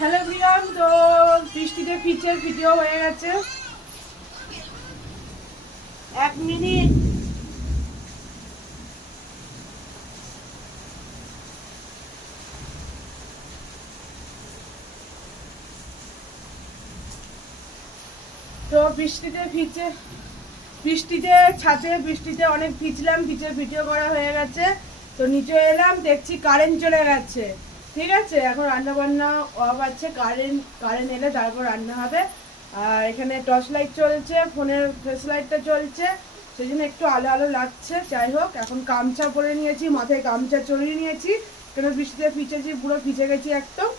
Hello everyone, তো বৃষ্টিতে পিচের ভিডিও হয়ে গেছে। 1 মিনিট। তো বৃষ্টিতে ছাদে বৃষ্টিতে অনেক ভিজলাম, ভিজে ভিডিও করা হয়ে গেছে। তো নিচে এলাম, দেখছি কারেন্ট চলে গেছে। ঠিক আছে, এখন রান্না বান্না অফ আছে, কারেন্ট এলে তারপর রান্না হবে। আর এখানে টর্চ লাইট চলছে, ফোনের ফ্ল্যাশ লাইটটা চলছে, সেই জন্য একটু আলো আলো লাগছে। যাই হোক, এখন গামছা পরে নিয়েছি, মাথায় গামছা চড়িয়ে নিয়েছি, কেন বৃষ্টিতে ভিজেছি, পুরো ভিজে গেছি একদম।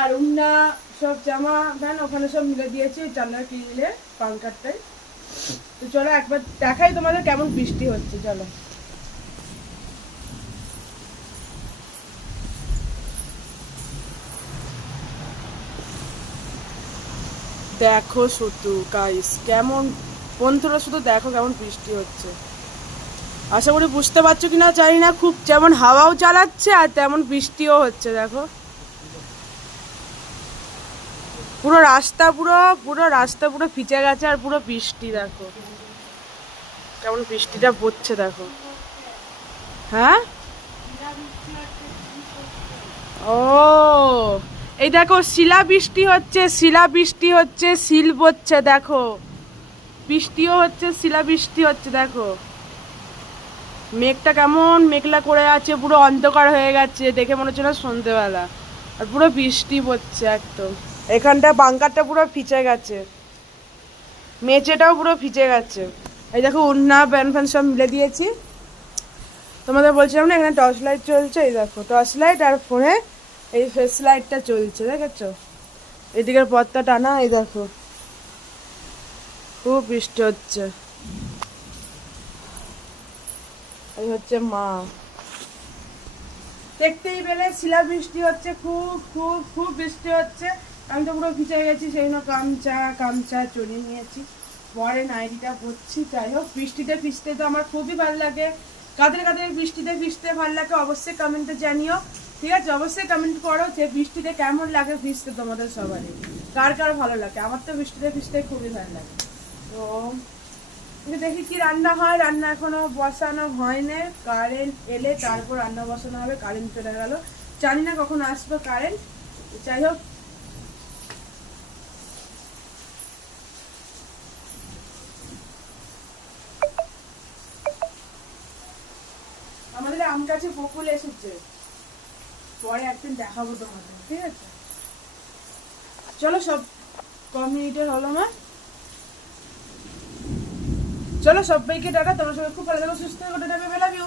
আর উন্না সব জামা প্যান্ট ওখানে সব মিলে দিয়েছি জানলার কিনলে পাঙ্কারটাই। তো চলো একবার দেখাই তোমাদের কেমন বৃষ্টি হচ্ছে। চলো দেখো শুধু গাইস, কেমন বন্ধুরা, শুধু দেখো কেমন বৃষ্টি হচ্ছে। আশা করি বুঝতে পারছো কিনা জানি না, খুব যেমন হাওয়াও চালাচ্ছে আর তেমন বৃষ্টিও হচ্ছে। দেখো পুরো রাস্তা পুরো ভিজে গেছে, আর পুরো বৃষ্টি দেখো কেমন বৃষ্টিটা পড়ছে। দেখো, হ্যাঁ, ও এই দেখো শিলা বৃষ্টি হচ্ছে, শিল পড়ছে। দেখো বৃষ্টিও হচ্ছে, শিলা বৃষ্টি হচ্ছে। দেখো মেঘটা কেমন মেঘলা করে আছে, পুরো অন্ধকার হয়ে গেছে, দেখে মনে হচ্ছে না সন্ধ্যেবেলা। আর পুরো বৃষ্টি পড়ছে একদম। এখানটা বাঙ্কারটা পুরো ভিজে গেছে, মেঝেটাও পুরো ভিজে গেছে। এই দেখো উন্না প্যান ফ্যান সব মিলে দিয়েছি। তোমাদের বলছিলাম না, এখানে টর্চ লাইট চলছে। এই দেখো টর্চ লাইট, আর ফোনে এই ফ্ল্যাশ লাইটটা চলছে, দেখেছো? এদিকের পথটা টানা। এই দেখো খুব বৃষ্টি হচ্ছে। এই হচ্ছে মা, দেখতেই পেলে শিলা বৃষ্টি হচ্ছে, খুব খুব খুব বৃষ্টি হচ্ছে। আমি তো পুরো ভিজে গেছি, সেই জন্য গামছা চড়িয়ে নিয়েছি, পরে নাইটিটা পরছি। যাই হোক, বৃষ্টিতে ভিজতে তো আমার খুবই ভালো লাগে। কাদের কাদের বৃষ্টিতে ভিজতে ভালো লাগে অবশ্যই কমেন্টে জানিও। ঠিক আছে, অবশ্যই কমেন্ট করো যে বৃষ্টিতে কেমন লাগে ভিজতে তোমাদের সবারই, কার কার ভালো লাগে। আমার তো বৃষ্টিতে ভিজতে খুবই ভালো লাগে। তো দেখি কি রান্না হয়। রান্না এখনো বসানো হয়নি, কারেন্ট এলে তারপর রান্না বসানো হবে। কারেন্ট চলে গেল, জানি না কখন আসবে কারেন্ট। যাই হোক, আমাদের আম গাছে বকুল এসেছে, পরে একদিন দেখাবো তোমাদের। ঠিক আছে, চলো সব মিনিটের হলো না, চলো সবাইকে টাটা। তোমার সবাই খুব ভালো থাকো, সুস্থ থাকো, tata, bye bye, love you.